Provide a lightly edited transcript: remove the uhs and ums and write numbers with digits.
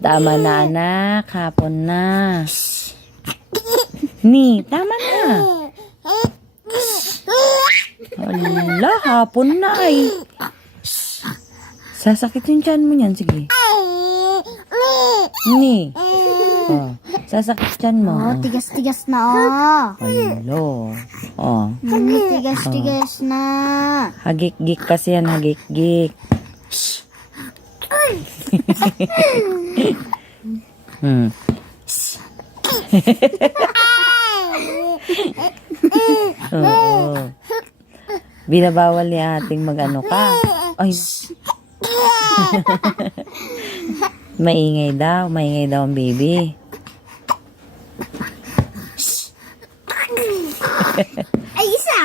Tama na anak, hapon na. Ni, tama na. Hala, hapon na ay. Sasakit yung tiyan mo yan, sige. Ni. Oh, sasakit tiyan mo. Oh, tigas-tigas na oh. Hello. Oh. Tigas-tigas na. Hagik-gik kasi yan, hagik-gik. Oo. Binabawal ni ating mag-ano ka. Ay. Maingay daw ang baby. Ay, isa.